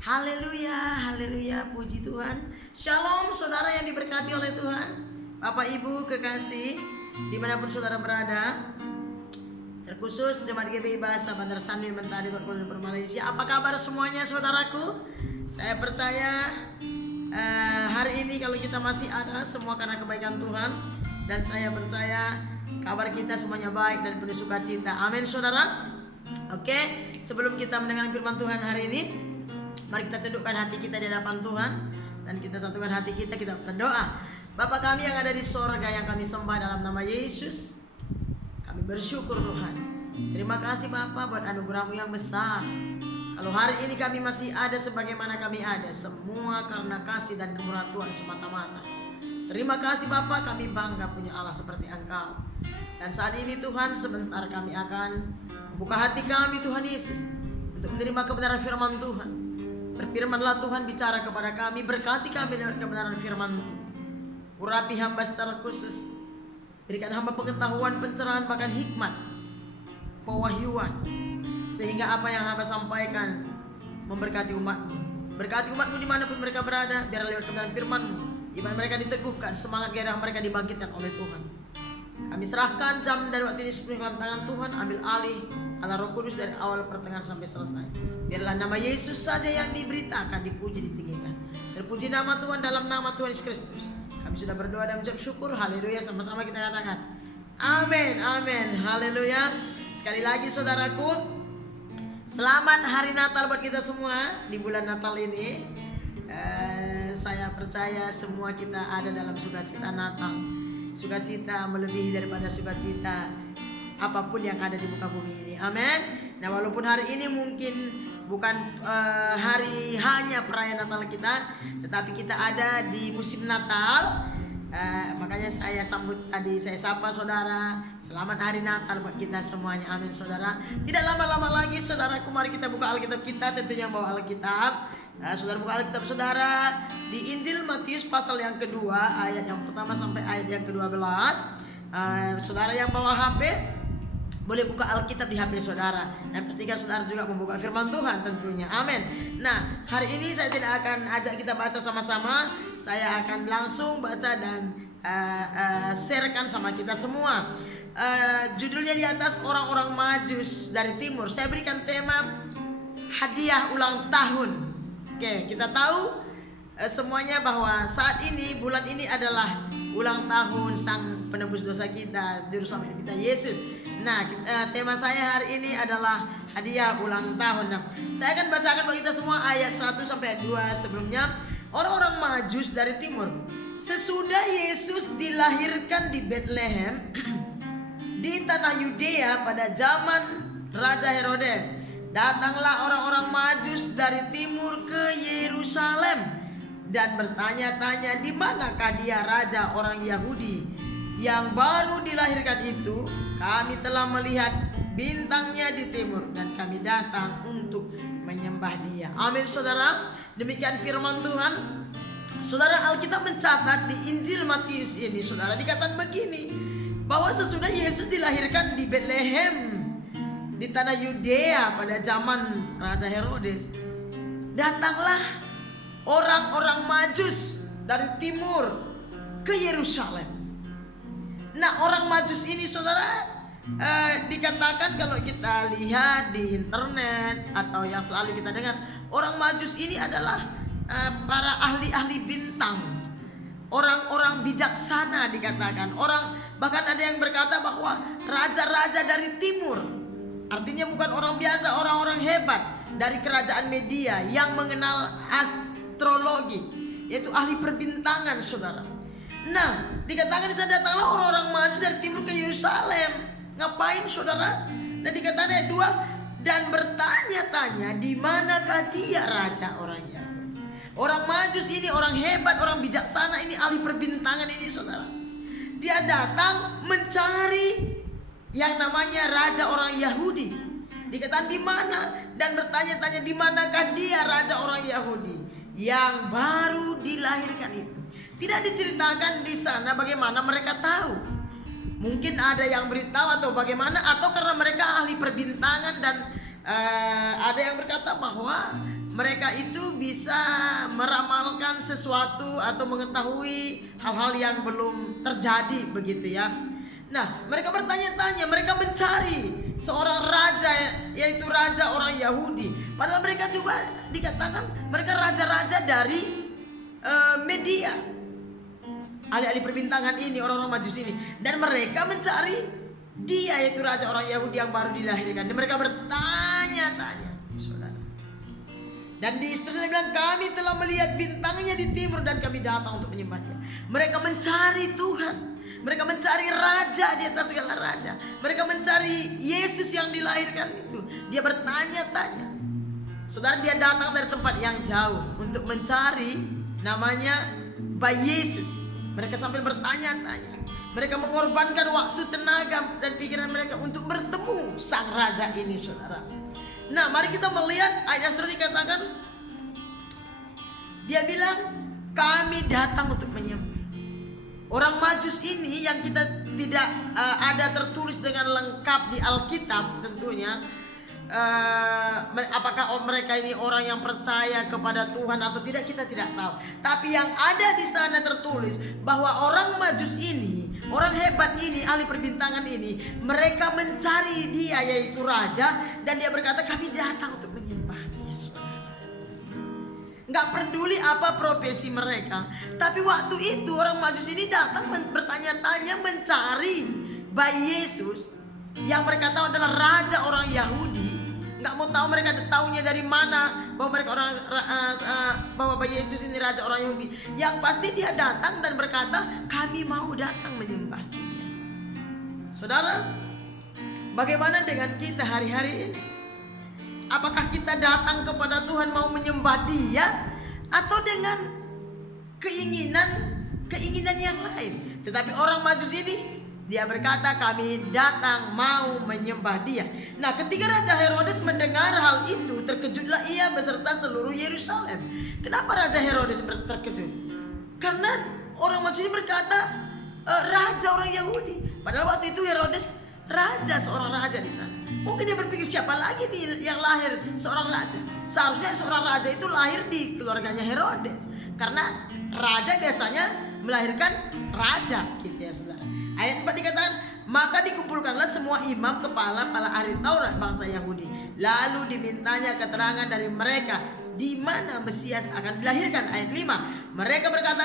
Haleluya, haleluya, puji Tuhan. Shalom saudara yang diberkati oleh Tuhan. Bapak Ibu kekasih, dimanapun saudara berada, terkhusus jemaat GBI Bahasa Bandar Sandwi Mentari Kuala Malaysia. Apa kabar semuanya saudaraku? Saya percaya hari ini kalau kita masih ada semua karena kebaikan Tuhan. Dan saya percaya kabar kita semuanya baik dan penuh sukacita. Amin saudara. Oke, sebelum kita mendengar firman Tuhan hari ini, mari kita tundukkan hati kita di hadapan Tuhan dan kita satukan hati kita berdoa. Bapa kami yang ada di sorga, yang kami sembah dalam nama Yesus, kami bersyukur Tuhan. Terima kasih Bapa buat anugerah-Mu yang besar. Kalau hari ini kami masih ada sebagaimana kami ada, semua karena kasih dan kemurahan Tuhan semata-mata. Terima kasih Bapa, kami bangga punya Allah seperti Engkau. Dan saat ini Tuhan, sebentar kami akan membuka hati kami Tuhan Yesus untuk menerima kebenaran firman Tuhan. Berfirmanlah Tuhan, bicara kepada kami, berkati kami dengan kebenaran firman-Mu. Urapi hamba secara khusus, berikan hamba pengetahuan, pencerahan, bahkan hikmat, pewahyuan, sehingga apa yang hamba sampaikan memberkati umat-Mu. Berkati umat-Mu dimanapun mereka berada, biar lewat kebenaran firman-Mu iman mereka diteguhkan, semangat gairah mereka dibangkitkan oleh Tuhan. Kami serahkan jam dan waktu ini sepenuhnya dalam tangan Tuhan. Ambil alih Allah Roh Kudus dari awal pertengahan sampai selesai. Biarlah nama Yesus saja yang diberitakan, dipuji, ditinggikan. Terpuji nama Tuhan dalam nama Tuhan Yesus Kristus. Kami sudah berdoa dan mengucap syukur. Haleluya, sama-sama kita katakan amin, amin, haleluya. Sekali lagi saudaraku, selamat hari Natal buat kita semua di bulan Natal ini. Saya percaya semua kita ada dalam sukacita Natal. Sukacita melebihi daripada sukacita apapun yang ada di muka bumi ini. Amin. Nah, walaupun hari ini mungkin bukan hari hanya perayaan Natal kita, tetapi kita ada di musim Natal. Makanya saya sambut tadi, saya sapa saudara, selamat hari Natal buat kita semuanya. Amin saudara. Tidak lama-lama lagi saudaraku, mari kita buka Alkitab kita, tentunya bawa Alkitab. Saudara buka Alkitab saudara di Injil Matius pasal yang kedua, ayat yang pertama sampai ayat yang ke-12. Saudara yang bawa HP boleh buka Alkitab di HP saudara, dan pastikan saudara juga membuka firman Tuhan tentunya. Amin. Nah, hari ini saya tidak akan ajak kita baca sama-sama. Saya akan langsung baca dan sharekan sama kita semua. Judulnya di atas, orang-orang Majus dari timur. Saya berikan tema hadiah ulang tahun. Oke, kita tahu semuanya bahwa saat ini, bulan ini adalah ulang tahun Sang Penebus dosa kita, Juru Selamat kita Yesus. Nah, tema saya hari ini adalah hadiah ulang tahun. Nah, saya akan bacakan bagi kita semua ayat 1 sampai 2 sebelumnya. Orang-orang Majus dari timur. Sesudah Yesus dilahirkan di Bethlehem di tanah Yudea pada zaman Raja Herodes, datanglah orang-orang Majus dari timur ke Yerusalem dan bertanya-tanya, di manakah dia raja orang Yahudi yang baru dilahirkan itu? Kami telah melihat bintangnya di timur dan kami datang untuk menyembah dia. Amin saudara. Demikian firman Tuhan. Saudara, Alkitab mencatat di Injil Matius ini saudara dikatakan begini, bahwa sesudah Yesus dilahirkan di Bethlehem di tanah Yudea pada zaman Raja Herodes, datanglah orang-orang Majus dari timur ke Yerusalem. Nah, orang Majus ini saudara dikatakan, kalau kita lihat di internet atau yang selalu kita dengar, orang Majus ini adalah para ahli-ahli bintang, orang-orang bijaksana dikatakan. Bahkan ada yang berkata bahwa raja-raja dari timur, artinya bukan orang biasa, orang-orang hebat dari kerajaan Media yang mengenal astrologi, yaitu ahli perbintangan saudara. Nah, dikatakan di sana datanglah orang-orang Majus dari timur ke Yerusalem. Ngapain saudara? Dan dikatakan ayat 2, dan bertanya-tanya, di manakah dia raja orang Yahudi. Orang Majus ini orang hebat, orang bijaksana ini, ahli perbintangan ini saudara. Dia datang mencari yang namanya raja orang Yahudi. Dikatakan di mana, dan bertanya-tanya, di manakah dia raja orang Yahudi yang baru dilahirkan itu. Tidak diceritakan di sana bagaimana mereka tahu. Mungkin ada yang beritahu atau bagaimana, atau karena mereka ahli perbintangan dan ada yang berkata bahwa mereka itu sesuatu atau mengetahui hal-hal yang belum terjadi begitu ya. Nah, mereka bertanya-tanya, mereka mencari seorang raja, yaitu raja orang Yahudi. Padahal mereka juga dikatakan mereka raja-raja dari Media, ahli-ahli perbintangan ini, orang-orang Majus ini. Dan mereka mencari dia, yaitu raja orang Yahudi yang baru dilahirkan. Dan mereka bertanya-tanya, saudara. Dan di seterusnya bilang, kami telah melihat bintangnya di timur dan kami datang untuk menyembahnya. Mereka mencari Tuhan. Mereka mencari raja di atas segala raja. Mereka mencari Yesus yang dilahirkan itu. Dia bertanya-tanya. Saudara, dia datang dari tempat yang jauh untuk mencari namanya bayi Yesus. Mereka sambil bertanya-tanya. Mereka mengorbankan waktu, tenaga, dan pikiran mereka untuk bertemu sang raja ini, saudara. Nah, mari kita melihat ayat yang dikatakan. Dia bilang, kami datang untuk menyembah. Orang Majus ini yang kita tidak ada tertulis dengan lengkap di Alkitab tentunya. Apakah mereka ini orang yang percaya kepada Tuhan atau tidak, kita tidak tahu. Tapi yang ada di sana tertulis bahwa orang Majus ini, orang hebat ini, ahli perbintangan ini, mereka mencari dia, yaitu raja, dan dia berkata, kami datang untuk menyembahnya, saudara. Nggak peduli apa profesi mereka, tapi waktu itu orang Majus ini datang bertanya-tanya, mencari bayi Yesus yang mereka tahu adalah raja orang Yahudi. Nggak mau tahu mereka tahunya dari mana bahwa mereka bahwa bayi Yesus ini raja orang Yahudi. Yang pasti dia datang dan berkata, kami mau datang menyembah dia. Saudara, bagaimana dengan kita hari-hari ini? Apakah kita datang kepada Tuhan mau menyembah dia, atau dengan keinginan yang lain? Tetapi orang Majus ini, dia berkata, kami datang mau menyembah dia. Nah, ketika Raja Herodes mendengar hal itu, terkejutlah ia beserta seluruh Yerusalem. Kenapa Raja Herodes terkejut? Karena orang Majus ini berkata, raja orang Yahudi. Padahal waktu itu Herodes raja, seorang raja di sana. Mungkin dia berpikir, siapa lagi nih yang lahir seorang raja? Seharusnya seorang raja itu lahir di keluarganya Herodes. Karena raja biasanya melahirkan raja, gitu ya, saudara. Ayat 4 dikatakan, maka dikumpulkanlah semua imam kepala ahli Taurat bangsa Yahudi. Lalu dimintanya keterangan dari mereka di mana Mesias akan dilahirkan. Ayat 5, mereka berkata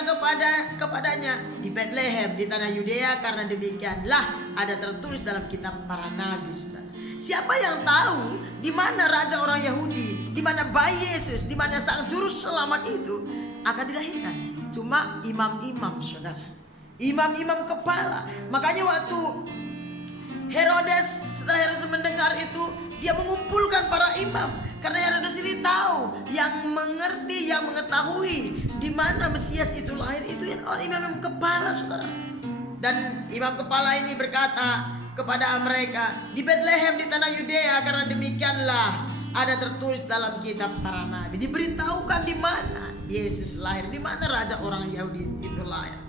kepadanya, di Bethlehem di tanah Yudea, karena demikianlah ada tertulis dalam kitab para nabi. Saudara, siapa yang tahu di mana raja orang Yahudi, di mana bayi Yesus, di mana sang juru selamat itu akan dilahirkan? Cuma imam-imam, saudara. Imam-imam kepala. Makanya waktu setelah Herodes mendengar itu, dia mengumpulkan para imam. Karena Herodes ini tahu, yang mengerti, yang mengetahui di mana Mesias itu lahir, itu orang imam kepala, saudara. Dan imam kepala ini berkata kepada mereka, di Bethlehem di tanah Yudea, karena demikianlah ada tertulis dalam kitab para nabi. Diberitahukan di mana Yesus lahir, di mana raja orang Yahudi itu lahir.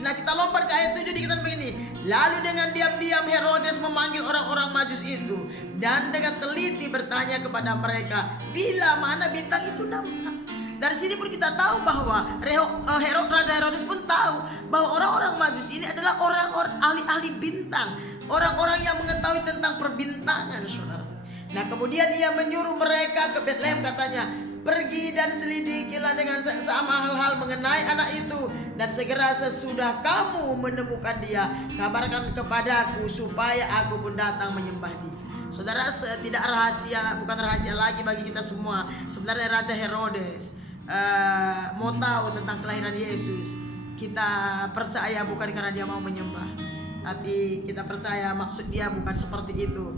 Nah, kita lompat ke ayat 7, dikatakan begini. Lalu dengan diam-diam Herodes memanggil orang-orang Majus itu, dan dengan teliti bertanya kepada mereka, bila mana bintang itu nampak. Dari sini pun kita tahu bahwa Raja Herodes pun tahu bahwa orang-orang Majus ini adalah orang-orang ahli-ahli bintang, orang-orang yang mengetahui tentang perbintangan, saudara. Nah, kemudian ia menyuruh mereka ke Bethlehem, katanya, pergi dan selidikilah dengan seksama hal-hal mengenai anak itu, dan segera sesudah kamu menemukan dia, kabarkan kepadaku supaya aku pun datang menyembah dia. Saudara, tidak rahasia, bukan rahasia lagi bagi kita semua. Sebenarnya Raja Herodes mau tahu tentang kelahiran Yesus. Kita percaya bukan karena dia mau menyembah, tapi kita percaya maksud dia bukan seperti itu.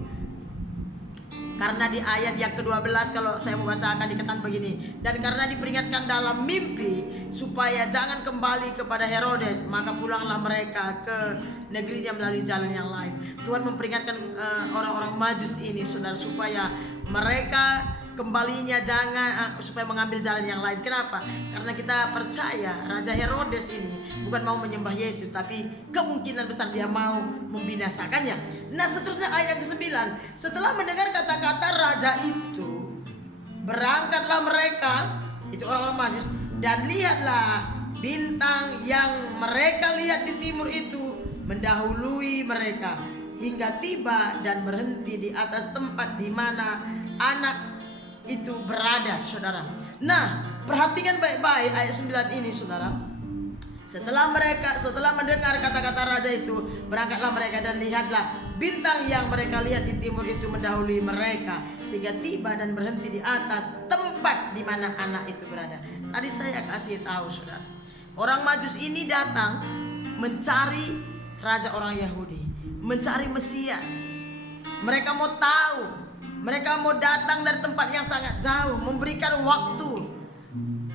Karena di ayat yang ke-12, kalau saya mau bacakan, dikatakan begini, dan karena diperingatkan dalam mimpi supaya jangan kembali kepada Herodes, maka pulanglah mereka ke negerinya melalui jalan yang lain. Tuhan memperingatkan orang-orang Majus ini, saudara, supaya mereka kembalinya supaya mengambil jalan yang lain. Kenapa? Karena kita percaya Raja Herodes ini bukan mau menyembah Yesus, tapi kemungkinan besar dia mau membinasakannya. Nah, seterusnya ayat yang ke-9, setelah mendengar kata-kata raja itu, berangkatlah mereka, itu orang-orang Majus, Dan lihatlah, bintang yang mereka lihat di timur itu mendahului mereka hingga tiba dan berhenti di atas tempat di mana anak itu berada, saudara. Nah, perhatikan baik-baik ayat 9 ini, saudara. Setelah mendengar kata-kata raja itu, berangkatlah mereka dan lihatlah, bintang yang mereka lihat di timur itu mendahului mereka sehingga tiba dan berhenti di atas tempat di mana anak itu berada. Tadi saya kasih tahu, saudara, orang Majus ini datang mencari raja orang Yahudi, mencari Mesias. Mereka mau tahu, mereka mau datang dari tempat yang sangat jauh, memberikan waktu.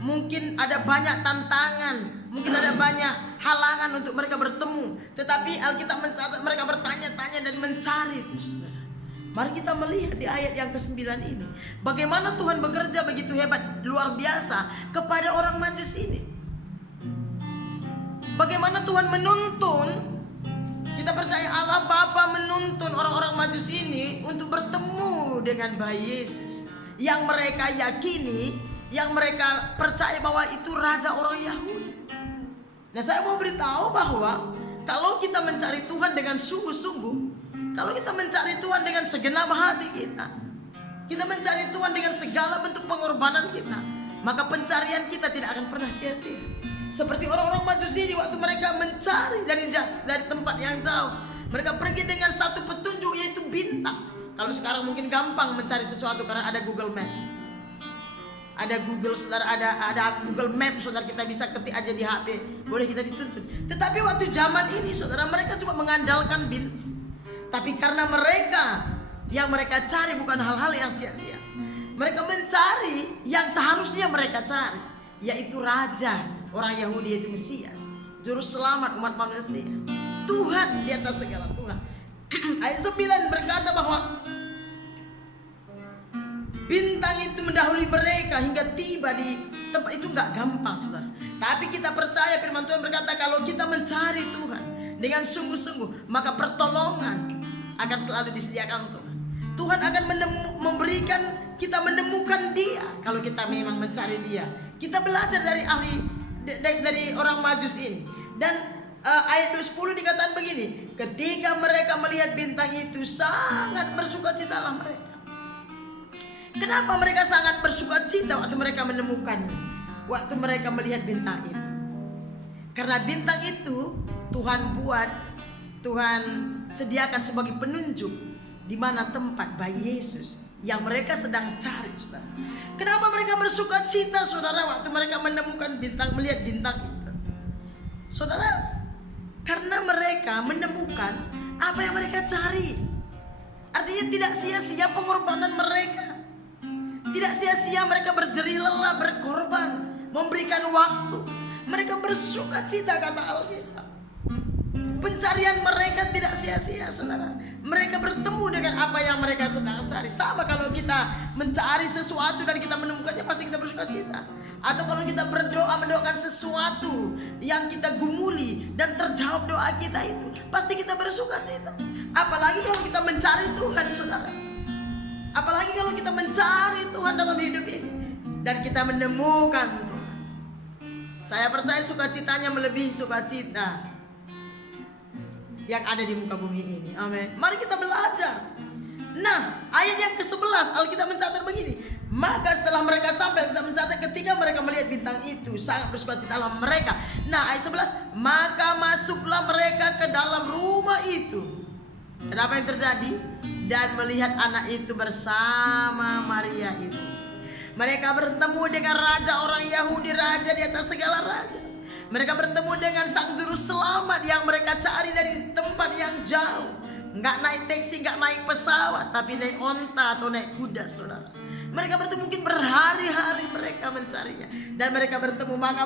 Mungkin ada banyak tantangan, mungkin ada banyak halangan untuk mereka bertemu, tetapi Alkitab mencatat mereka bertanya-tanya dan mencari itu, saudara. Mari kita melihat di ayat yang ke-9 ini, bagaimana Tuhan bekerja begitu hebat, luar biasa kepada orang Majus ini. Bagaimana Tuhan menuntun, kita percaya Allah Bapa menuntun orang-orang Majus ini untuk bertemu dengan bayi Yesus yang mereka yakini, yang mereka percaya bahwa itu raja orang Yahudi. Nah, saya mau beritahu bahwa kalau kita mencari Tuhan dengan sungguh-sungguh, kalau kita mencari Tuhan dengan segenap hati kita mencari Tuhan dengan segala bentuk pengorbanan kita, maka pencarian kita tidak akan pernah sia-sia. Seperti orang-orang Majus ini, waktu mereka mencari dari tempat yang jauh, mereka pergi dengan satu petunjuk, yaitu bintang. Kalau sekarang mungkin gampang mencari sesuatu karena ada Google Map. Ada Google, saudara, ada Google Map, saudara, kita bisa ketik aja di HP, boleh kita dituntun. Tetapi waktu zaman ini, saudara, mereka cuma mengandalkan bintang. Tapi karena yang mereka cari bukan hal-hal yang sia-sia, mereka mencari yang seharusnya mereka cari, yaitu raja orang Yahudi, yaitu Mesias, juru selamat umat manusia, Tuhan di atas segala Tuhan. Ayat 9 berkata bahwa bintang itu mendahului mereka hingga tiba di tempat itu. Nggak gampang, saudara. Tapi kita percaya firman Tuhan berkata, kalau kita mencari Tuhan dengan sungguh-sungguh, maka pertolongan akan selalu disediakan Tuhan. Tuhan akan memberikan kita menemukan Dia kalau kita memang mencari Dia. Kita belajar dari orang Majus ini. Dan ayat 10 dikatakan begini, ketika mereka melihat bintang itu sangat bersukacitalah mereka. Kenapa mereka sangat bersukacita waktu mereka menemukannya, waktu mereka melihat bintang itu? Karena bintang itu Tuhan buat, Tuhan sediakan sebagai penunjuk di mana tempat bayi Yesus yang mereka sedang cari, saudara. Kenapa mereka bersukacita, saudara, waktu mereka menemukan bintang, melihat bintang itu? Saudara, karena mereka menemukan apa yang mereka cari. Artinya tidak sia-sia pengorbanan mereka. Tidak sia-sia mereka berjerih lelah, berkorban, memberikan waktu. Mereka bersukacita, kata Alkitab. Pencarian mereka tidak sia-sia, saudara. Mereka bertemu dengan apa yang mereka sedang cari. Sama kalau kita mencari sesuatu dan kita menemukannya, pasti kita bersukacita. Atau kalau kita berdoa, mendoakan sesuatu yang kita gumuli dan terjawab doa kita itu, pasti kita bersukacita. Apalagi kalau kita mencari Tuhan, saudara. Apalagi kalau kita mencari Tuhan dalam hidup ini dan kita menemukan Tuhan. Saya percaya sukacitanya melebihi sukacita yang ada di muka bumi ini. Amin. Mari kita belajar. Nah, ayat yang ke-11 Alkitab mencatat begini. Maka setelah mereka sampai, Alkitab mencatat ketika mereka melihat bintang itu, sangat bersukacitalah mereka. Nah, ayat 11, maka masuklah mereka ke dalam rumah itu. Dan apa yang terjadi? Dan melihat anak itu bersama Maria itu. Mereka bertemu dengan raja orang Yahudi, raja di atas segala raja. Mereka bertemu dengan sang juru selamat yang mereka cari dari tempat yang jauh. Nggak naik taksi, nggak naik pesawat, tapi naik onta atau naik kuda, saudara. Mereka bertemu, mungkin berhari-hari mereka mencarinya. Dan mereka bertemu, maka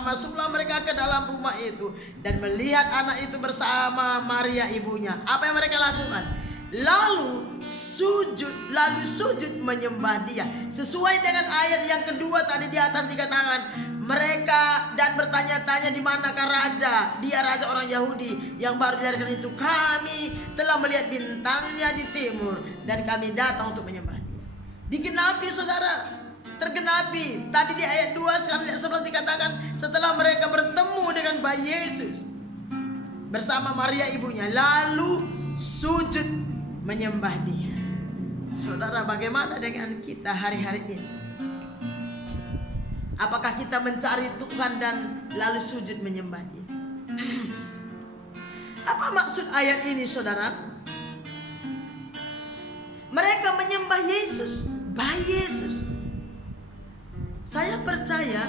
masuklah mereka ke dalam rumah itu. Dan melihat anak itu bersama Maria ibunya. Apa yang mereka lakukan? Lalu sujud menyembah Dia. Sesuai dengan ayat yang kedua tadi di atas dikatakan, mereka dan bertanya-tanya di manakah raja, dia raja orang Yahudi yang baru dilahirkan itu. Kami telah melihat bintangnya di timur dan kami datang untuk menyembah Dia. Digenapi, saudara, tergenapi. Tadi di ayat 2 seperti dikatakan, setelah mereka bertemu dengan bayi Yesus bersama Maria ibunya, lalu sujud menyembah Dia. Saudara, bagaimana dengan kita hari-hari ini? Apakah kita mencari Tuhan dan lalu sujud menyembah Dia? Apa maksud ayat ini, saudara? Mereka menyembah Yesus, bayi Yesus. Saya percaya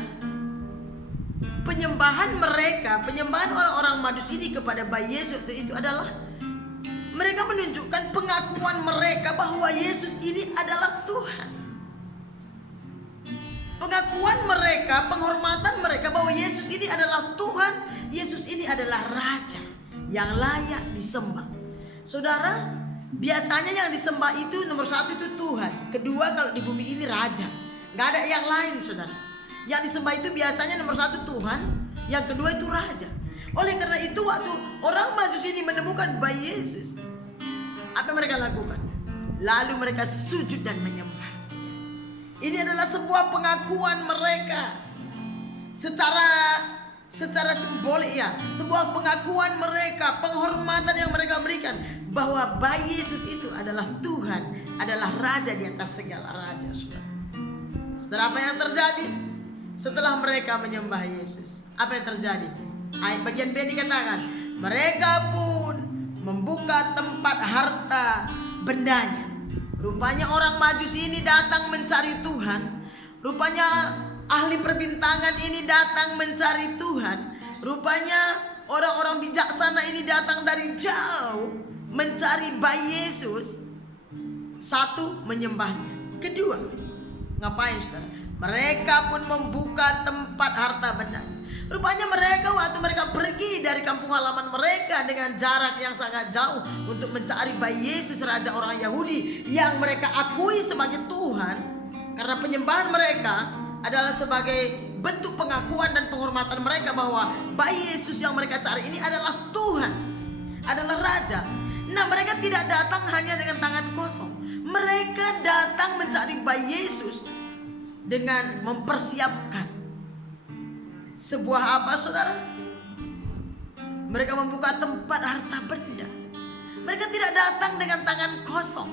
penyembahan mereka, penyembahan orang-orang Majus ini kepada bayi Yesus itu adalah mereka menunjukkan pengakuan mereka bahwa Yesus ini adalah Tuhan. Pengakuan mereka, penghormatan mereka bahwa Yesus ini adalah Tuhan, Yesus ini adalah Raja yang layak disembah. Saudara, biasanya yang disembah itu nomor 1 itu Tuhan. Kedua, kalau di bumi ini Raja. Gak ada yang lain, saudara. Yang disembah itu biasanya nomor 1 Tuhan, yang kedua itu Raja. Oleh karena itu waktu orang Majus ini menemukan bayi Yesus, apa yang mereka lakukan? Lalu mereka sujud dan menyembah. Ini adalah sebuah pengakuan mereka secara simbolik, ya, sebuah pengakuan mereka, penghormatan yang mereka berikan bahwa bayi Yesus itu adalah Tuhan, adalah Raja di atas segala raja. Saudara, apa yang terjadi setelah mereka menyembah Yesus? Apa yang terjadi? Ayat bagian B dikatakan, mereka pun membuka tempat harta bendanya. Rupanya orang Majus ini datang mencari Tuhan. Rupanya ahli perbintangan ini datang mencari Tuhan. Rupanya orang-orang bijaksana ini datang dari jauh mencari bayi Yesus. 1, menyembahnya. Kedua, ngapain, saudara? Mereka pun membuka tempat harta bendanya. Rupanya mereka waktu mereka pergi dari kampung halaman mereka dengan jarak yang sangat jauh untuk mencari bayi Yesus, Raja orang Yahudi yang mereka akui sebagai Tuhan, karena penyembahan mereka adalah sebagai bentuk pengakuan dan penghormatan mereka bahwa bayi Yesus yang mereka cari ini adalah Tuhan, adalah Raja. Nah, mereka tidak datang hanya dengan tangan kosong. Mereka datang mencari bayi Yesus dengan mempersiapkan sebuah apa, saudara? Mereka membuka tempat harta benda. Mereka tidak datang dengan tangan kosong.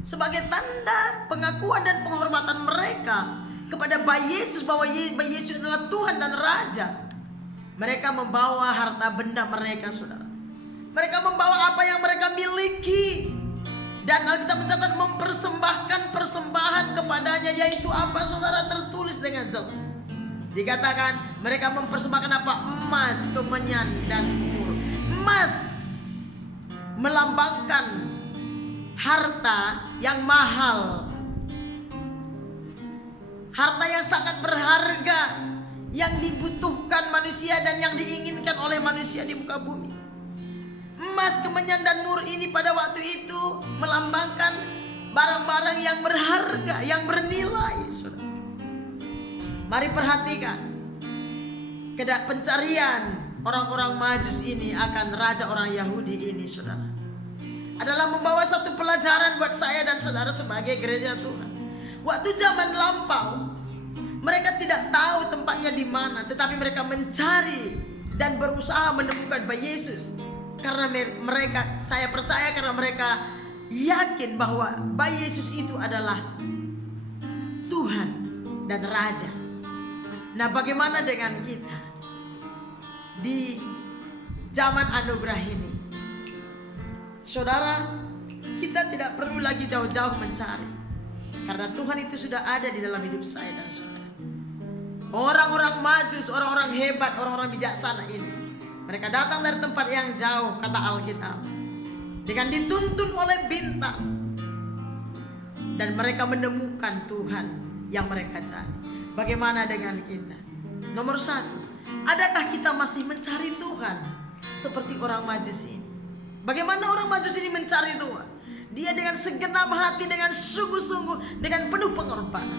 Sebagai tanda pengakuan dan penghormatan mereka kepada bayi Yesus bahwa bayi Yesus adalah Tuhan dan Raja, mereka membawa harta benda mereka, saudara. Mereka membawa apa yang mereka miliki. Dan Alkitab mencatat mempersembahkan persembahan kepadanya, yaitu apa, saudara? Tertulis dengan jelas. Dikatakan mereka mempersembahkan apa? Emas, kemenyan, dan mur. Emas melambangkan harta yang mahal, harta yang sangat berharga, yang dibutuhkan manusia dan yang diinginkan oleh manusia di muka bumi. Emas, kemenyan, dan mur ini pada waktu itu melambangkan barang-barang yang berharga, yang bernilai, saudara. Mari perhatikan pencarian orang-orang Majus ini akan Raja orang Yahudi ini, saudara, adalah membawa satu pelajaran buat saya dan saudara sebagai gereja Tuhan. Waktu zaman lampau, mereka tidak tahu tempatnya di mana, tetapi mereka mencari dan berusaha menemukan bayi Yesus. Karena mereka, saya percaya karena mereka yakin bahwa bayi Yesus itu adalah Tuhan dan Raja. Nah, bagaimana dengan kita di zaman anugerah ini? Saudara, kita tidak perlu lagi jauh-jauh mencari, karena Tuhan itu sudah ada di dalam hidup saya dan saudara. Orang-orang Majus, orang-orang hebat, orang-orang bijaksana ini, mereka datang dari tempat yang jauh, kata Alkitab, dengan dituntun oleh bintang, dan mereka menemukan Tuhan yang mereka cari. Bagaimana dengan kita? Nomor 1, adakah kita masih mencari Tuhan seperti orang Majus ini? Bagaimana orang Majus ini mencari Tuhan? Dia dengan segenap hati, dengan sungguh-sungguh, dengan penuh pengorbanan.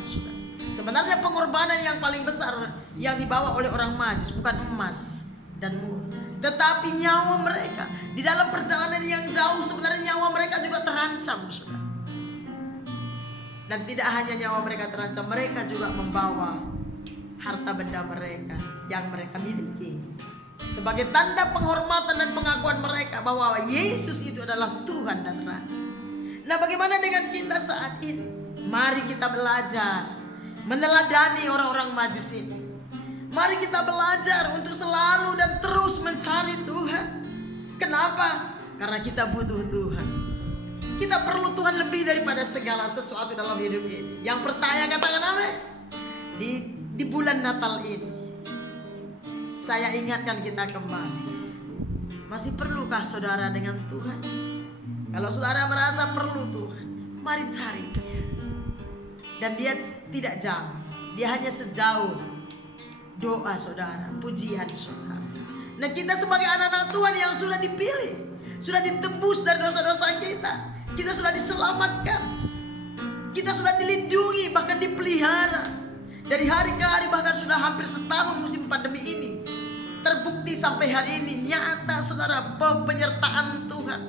Sebenarnya pengorbanan yang paling besar yang dibawa oleh orang Majus bukan emas dan mur, tetapi nyawa mereka. Di dalam perjalanan yang jauh, sebenarnya nyawa mereka juga terancam, saudara. Dan tidak hanya nyawa mereka terancam, mereka juga membawa harta benda mereka yang mereka miliki sebagai tanda penghormatan dan pengakuan mereka bahwa Yesus itu adalah Tuhan dan Raja. Nah, bagaimana dengan kita saat ini? Mari kita belajar meneladani orang-orang Majus ini. Mari kita belajar untuk selalu dan terus mencari Tuhan. Kenapa? Karena kita butuh Tuhan. Kita perlu Tuhan lebih daripada segala sesuatu dalam hidup ini. Yang percaya katakan amin. Di bulan Natal ini, saya ingatkan kita kembali. Masih perlukah saudara dengan Tuhan? Kalau saudara merasa perlu Tuhan, mari cari Dia. Dan Dia tidak jauh. Dia hanya sejauh doa saudara, pujian saudara. Nah, kita sebagai anak-anak Tuhan yang sudah dipilih, sudah ditebus dari dosa-dosa kita. Kita sudah diselamatkan. Kita sudah dilindungi, bahkan dipelihara. Dari hari ke hari, bahkan sudah hampir setahun musim pandemi ini. Terbukti sampai hari ini nyata saudara penyertaan Tuhan.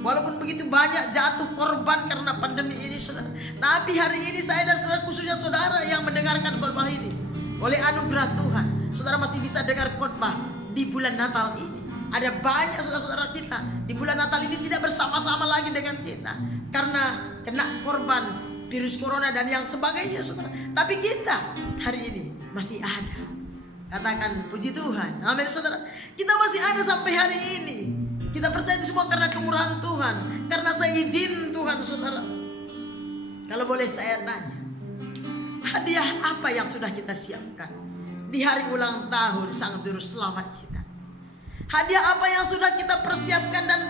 Walaupun begitu banyak jatuh korban karena pandemi ini saudara. Tapi hari ini saya dan saudara, khususnya saudara yang mendengarkan khotbah ini, oleh anugerah Tuhan, saudara masih bisa dengar khotbah di bulan Natal ini. Ada banyak saudara-saudara kita di bulan Natal ini tidak bersama-sama lagi dengan kita karena kena korban virus corona dan yang sebagainya saudara. Tapi kita hari ini masih ada. Katakan puji Tuhan, amin saudara. Kita masih ada sampai hari ini. Kita percaya itu semua karena kemurahan Tuhan, karena seizin Tuhan saudara. Kalau boleh saya tanya, hadiah apa yang sudah kita siapkan di hari ulang tahun Sang Juru Selamat kita? Hadiah apa yang sudah kita persiapkan dan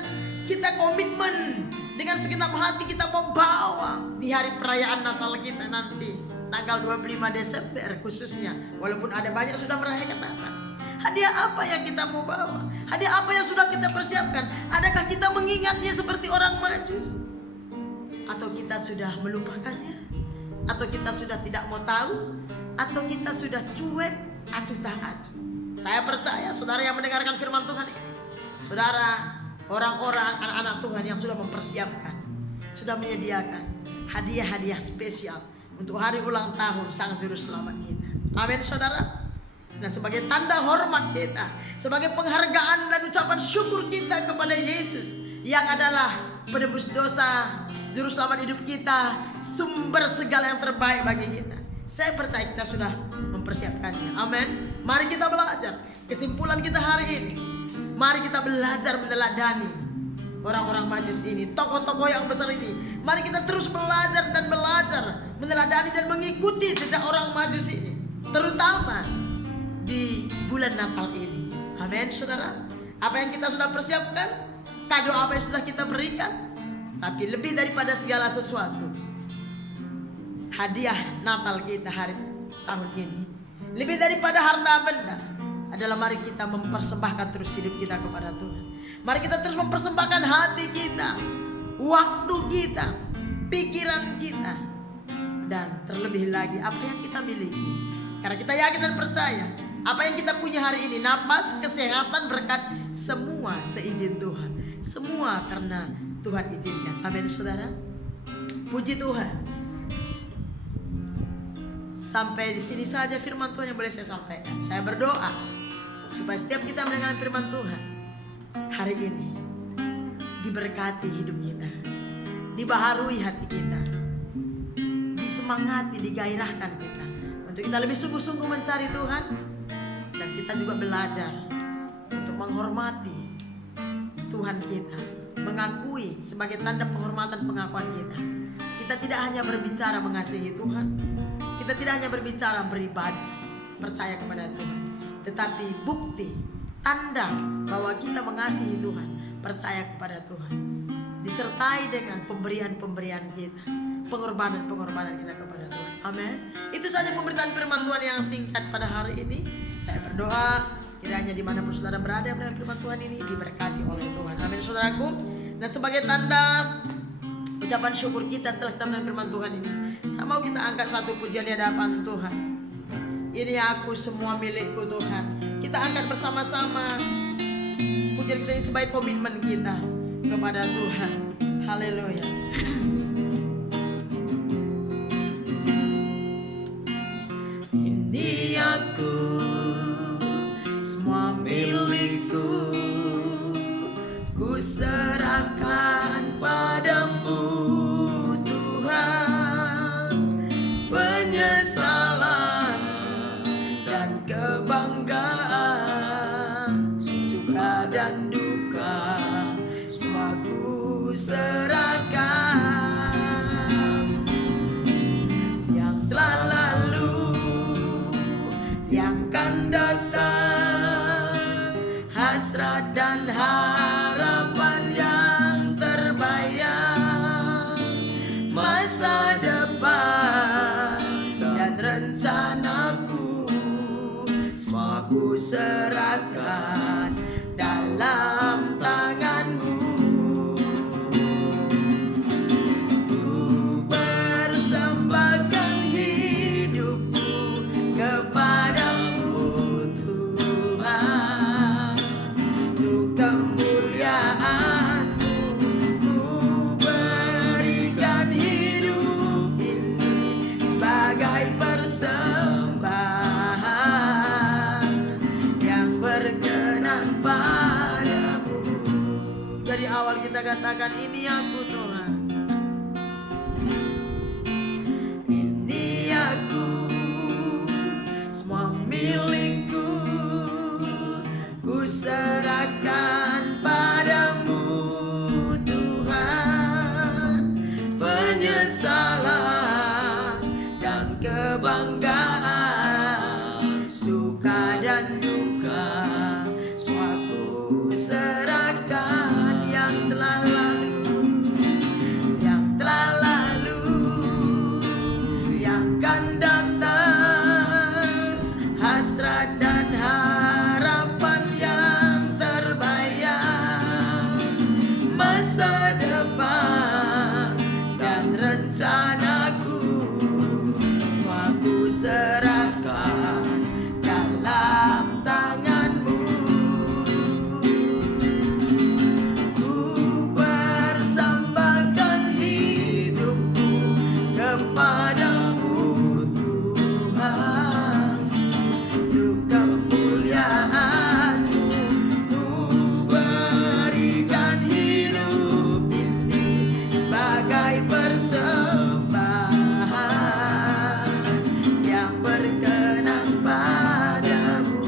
kita komitmen dengan segenap hati kita mau bawa di hari perayaan Natal kita nanti tanggal 25 Desember khususnya. Walaupun ada banyak sudah merayakan Natal. Hadiah apa yang kita mau bawa? Hadiah apa yang sudah kita persiapkan? Adakah kita mengingatnya seperti orang Majus? Atau kita sudah melupakannya? Atau kita sudah tidak mau tahu? Atau kita sudah cuek, acuh tak acuh? Saya percaya saudara yang mendengarkan firman Tuhan ini, saudara orang-orang anak-anak Tuhan yang sudah mempersiapkan, sudah menyediakan hadiah-hadiah spesial untuk hari ulang tahun Sang Juru Selamat kita. Amin saudara. Nah, sebagai tanda hormat kita, sebagai penghargaan dan ucapan syukur kita kepada Yesus yang adalah penebus dosa, Juru Selamat hidup kita, sumber segala yang terbaik bagi kita, saya percaya kita sudah mempersiapkannya. Amin. Mari kita belajar. Kesimpulan kita hari ini, mari kita belajar meneladani orang-orang Majus ini, tokoh-tokoh yang besar ini. Mari kita terus belajar dan belajar meneladani dan mengikuti jejak orang Majus ini, terutama di bulan Natal ini. Amin saudara. Apa yang kita sudah persiapkan, kado apa yang sudah kita berikan, tapi lebih daripada segala sesuatu, hadiah Natal kita hari tahun ini, lebih daripada harta benda, adalah mari kita mempersembahkan terus hidup kita kepada Tuhan. Mari kita terus mempersembahkan hati kita, waktu kita, pikiran kita, dan terlebih lagi apa yang kita miliki. Karena kita yakin dan percaya apa yang kita punya hari ini, napas, kesehatan, berkat, semua seizin Tuhan. Semua karena Tuhan izinkan. Amin saudara. Puji Tuhan. Sampai di sini saja firman Tuhan yang boleh saya sampaikan. Saya berdoa supaya setiap kita mendengar firman Tuhan hari ini diberkati hidup kita, dibaharui hati kita, disemangati, digairahkan kita untuk kita lebih sungguh-sungguh mencari Tuhan. Dan kita juga belajar untuk menghormati Tuhan kita, mengakui sebagai tanda penghormatan pengakuan kita. Kita tidak hanya berbicara mengasihi Tuhan, kita tidak hanya berbicara beribadah, percaya kepada Tuhan, tetapi bukti, tanda bahwa kita mengasihi Tuhan, percaya kepada Tuhan, disertai dengan pemberian-pemberian kita, pengorbanan-pengorbanan kita kepada Tuhan. Amin. Itu saja pemberitaan firman Tuhan yang singkat pada hari ini. Saya berdoa kiranya dimanapun saudara berada mendengar firman Tuhan ini diberkati oleh Tuhan. Amin saudaraku. Dan sebagai tanda ucapan syukur kita setelah kita mendengar firman Tuhan ini, saya mau kita angkat satu pujian di hadapan Tuhan. Ini aku semua milikku Tuhan. Kita angkat bersama-sama pujian kita ini sebagai komitmen kita kepada Tuhan. Haleluya. yang kan datang, hasrat dan harapan yang terbayang, masa depan dan rencanaku, semua ku serahkan dalam tanganmu. Ku persembahkan hidupku kepadamu Tuhan, untuk kemuliaan-Mu. Ku berikan hidup ini sebagai persembahan yang berkenan padamu. Dari awal kita katakan, ini aku Tuhan, ini aku, semua milikku, ku serahkan padamu Tuhan. Penyesalan dan kebanggaan, suka dan duka, semua ku serahkan. Yang telah lalu, yang telah lalu, yang kan datang, hasrat dan harapan yang terbayang, masa depan dan rencanaku, semua ku serahkan dalam tanganmu. Ku persembahkan hidupku kepadamu Tuhan, untuk kemuliaan-Mu. Ku berikan hidup ini sebagai persembahan yang berkenan padamu.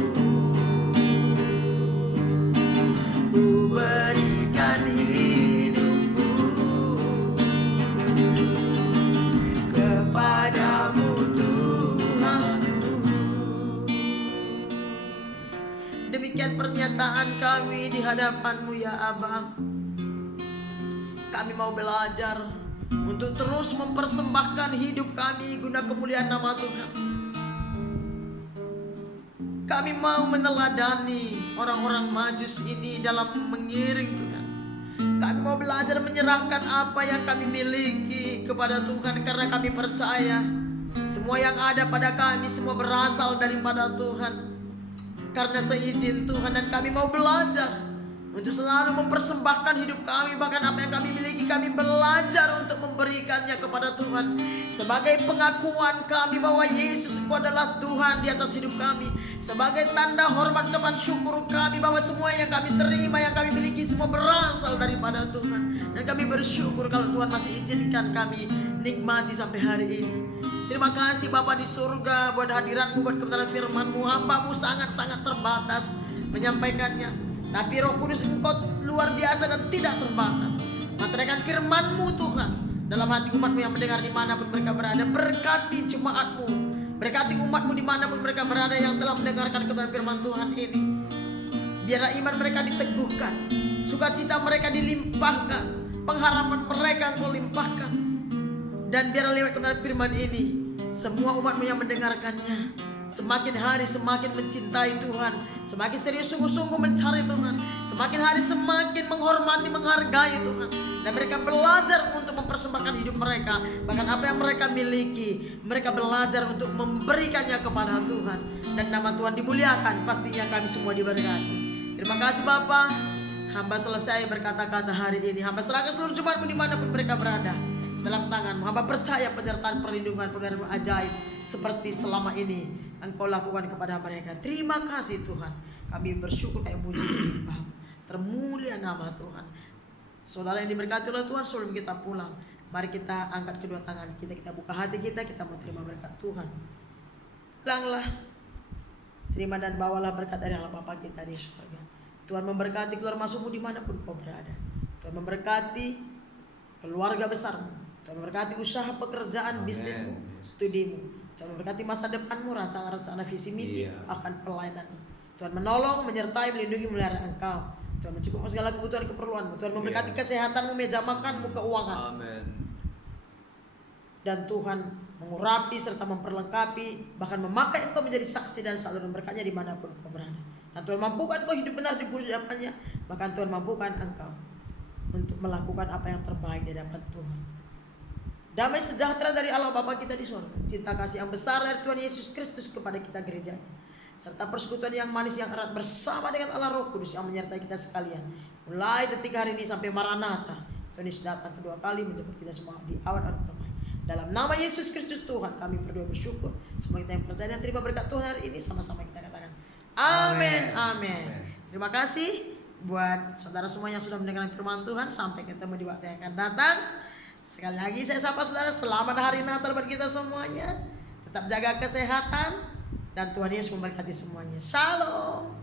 Ku berikan hidupku kepadamu Tuhanku. Demikian pernyataan kami di hadapan-Mu ya Abah. Kami mau belajar untuk terus mempersembahkan hidup kami guna kemuliaan nama Tuhan. Kami mau meneladani orang-orang Majus ini dalam mengiring Tuhan. Kami mau belajar menyerahkan apa yang kami miliki kepada Tuhan, karena kami percaya semua yang ada pada kami semua berasal daripada Tuhan, karena seizin Tuhan. Dan kami mau belajar untuk selalu mempersembahkan hidup kami, bahkan apa yang kami miliki kami belajar untuk memberikannya kepada Tuhan, sebagai pengakuan kami bahwa Yesus itu adalah Tuhan di atas hidup kami, sebagai tanda hormat ucapan syukur kami bahwa semua yang kami terima, yang kami miliki semua berasal daripada Tuhan. Dan kami bersyukur kalau Tuhan masih izinkan kami nikmati sampai hari ini. Terima kasih Bapa di surga buat hadirat-Mu, buat kebenaran firman-Mu. Hamba-Mu sangat-sangat terbatas menyampaikannya, tapi Roh Kudus Engkau luar biasa dan tidak terbatas. Materaikan firman-Mu Tuhan dalam hati umat-Mu yang mendengar dimanapun mereka berada. Berkati jemaat-Mu, berkati umat-Mu dimanapun mereka berada yang telah mendengarkan kebenaran firman Tuhan ini. Biarlah iman mereka diteguhkan, sukacita mereka dilimpahkan, pengharapan mereka Engkau limpahkan. Dan biarlah lewat kebenaran firman ini, semua umat-Mu yang mendengarkannya semakin hari semakin mencintai Tuhan, semakin serius sungguh-sungguh mencari Tuhan, semakin hari semakin menghormati, menghargai Tuhan. Dan mereka belajar untuk mempersembahkan hidup mereka, bahkan apa yang mereka miliki, mereka belajar untuk memberikannya kepada Tuhan. Dan nama Tuhan dimuliakan, pastinya kami semua diberkati. Terima kasih Bapa. Hamba selesai berkata-kata hari ini. Hamba serahkan seluruh jemaat-Mu dimanapun mereka berada dalam tangan-Mu. Hamba percaya penyertaan, perlindungan, pengarahan ajaib seperti selama ini Engkau lakukan kepada mereka. Terima kasih Tuhan. Kami bersyukur, kami puji menyembah. Termulia nama Tuhan. Saudara yang diberkati oleh Tuhan, sebelum kita pulang, mari kita angkat kedua tangan kita, kita buka hati kita mau terima berkat Tuhan. Pulanglah, terima dan bawalah berkat dari Allah Bapa kita di surga. Tuhan memberkati keluar masukmu dimanapun kau berada. Tuhan memberkati keluarga besarmu. Tuhan memberkati usaha, pekerjaan, bisnismu, studimu. Tuhan memberkati masa depanmu, rancangan-rancangan visi misi Iya. akan pelayananmu. Tuhan menolong, menyertai, melindungi, memelihara engkau. Tuhan mencukupkan segala kebutuhan keperluanmu. Tuhan memberkati Iya. kesehatanmu, meja makanmu, keuangan. Amin. Dan Tuhan mengurapi serta memperlengkapi, bahkan memakai engkau menjadi saksi dan saluran berkatnya dimanapun engkau berada. Dan Tuhan mampukan engkau hidup benar di kursi di hadapannya. Bahkan Tuhan mampukan engkau untuk melakukan apa yang terbaik di hadapan Tuhan. Damai sejahtera dari Allah Bapa kita di surga, cinta kasih yang besar dari Tuhan Yesus Kristus kepada kita gerejanya, serta persekutuan yang manis yang erat bersama dengan Allah Roh Kudus yang menyertai kita sekalian, mulai detik hari ini sampai Maranatha. Tuhan Yesus datang kedua kali menjemput kita semua di awan damai. Dalam nama Yesus Kristus Tuhan kami berdoa bersyukur. Semoga kita yang percaya dan terima berkat Tuhan hari ini, sama-sama kita katakan amin, amin. Terima kasih buat saudara semua yang sudah mendengarkan firman Tuhan. Sampai ketemu di waktu yang akan datang. Sekali lagi saya sapa saudara, selamat hari Natal bagi kita semuanya. Tetap jaga kesehatan dan Tuhan Yesus memberkati semuanya. Shalom.